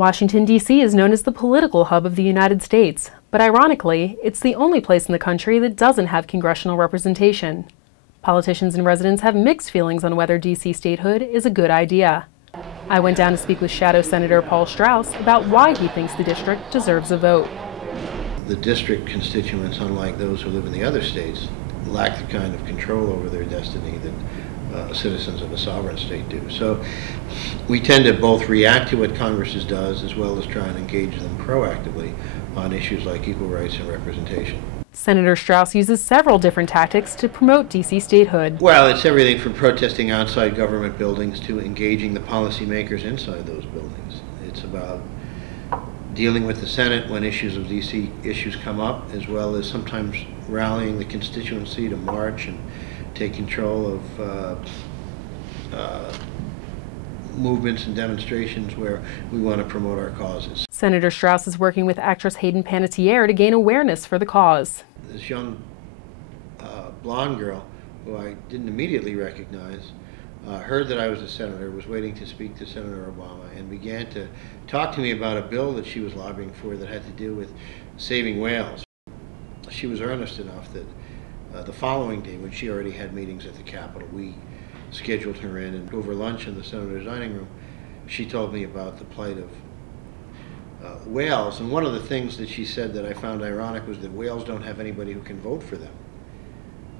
Washington, D.C. is known as the political hub of the United States, but ironically, it's the only place in the country that doesn't have congressional representation. Politicians and residents have mixed feelings on whether D.C. statehood is a good idea. I went down to speak with Shadow Senator Paul Strauss about why he thinks the district deserves a vote. The district constituents, unlike those who live in the other states, lack the kind of control over their destiny that citizens of a sovereign state do. So we tend to both react to what Congress does as well as try and engage them proactively on issues like equal rights and representation. Senator Strauss uses several different tactics to promote D.C. statehood. Well, it's everything from protesting outside government buildings to engaging the policymakers inside those buildings. It's about dealing with the Senate when issues of D.C. issues come up, as well as sometimes rallying the constituency to march and take control of movements and demonstrations where we want to promote our causes. Senator Strauss is working with actress Hayden Panettiere to gain awareness for the cause. This young blonde girl, who I didn't immediately recognize, heard that I was a senator, was waiting to speak to Senator Obama, and began to talk to me about a bill that she was lobbying for that had to do with saving whales. She was earnest enough that the following day, when she already had meetings at the Capitol, we scheduled her in, and over lunch in the senator's dining room, she told me about the plight of whales. And one of the things that she said that I found ironic was that whales don't have anybody who can vote for them.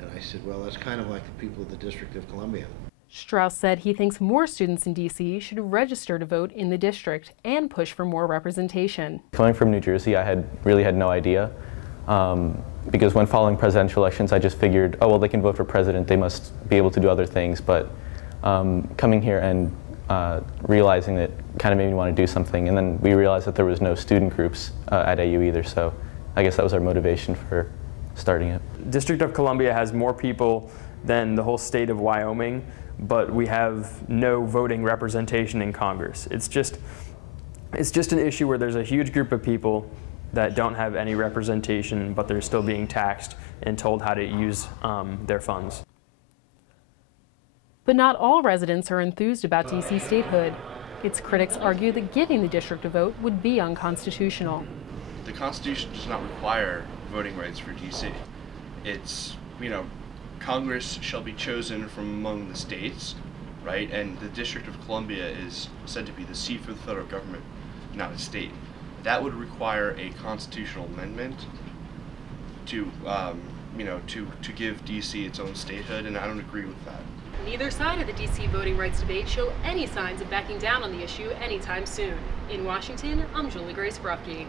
And I said, well, that's kind of like the people of the District of Columbia. Strauss said he thinks more students in D.C. should register to vote in the district and push for more representation. Coming from New Jersey, I really had no idea. Because when following presidential elections, I just figured, oh, well, they can vote for president, they must be able to do other things. But coming here and realizing that kind of made me want to do something. And then we realized that there was no student groups at AU either, so I guess that was our motivation for starting it. District of Columbia has more people than the whole state of Wyoming, but we have no voting representation in Congress. It's just an issue where there's a huge group of people that don't have any representation, but they're still being taxed and told how to use their funds. But not all residents are enthused about D.C. statehood. Its critics argue that giving the district a vote would be unconstitutional. The Constitution does not require voting rights for D.C. It's, Congress shall be chosen from among the states, right? And the District of Columbia is said to be the seat for the federal government, not a state. That would require a constitutional amendment to, to give D.C. its own statehood, and I don't agree with that. Neither side of the D.C. voting rights debate show any signs of backing down on the issue anytime soon. In Washington, I'm Julie Grace Brufke.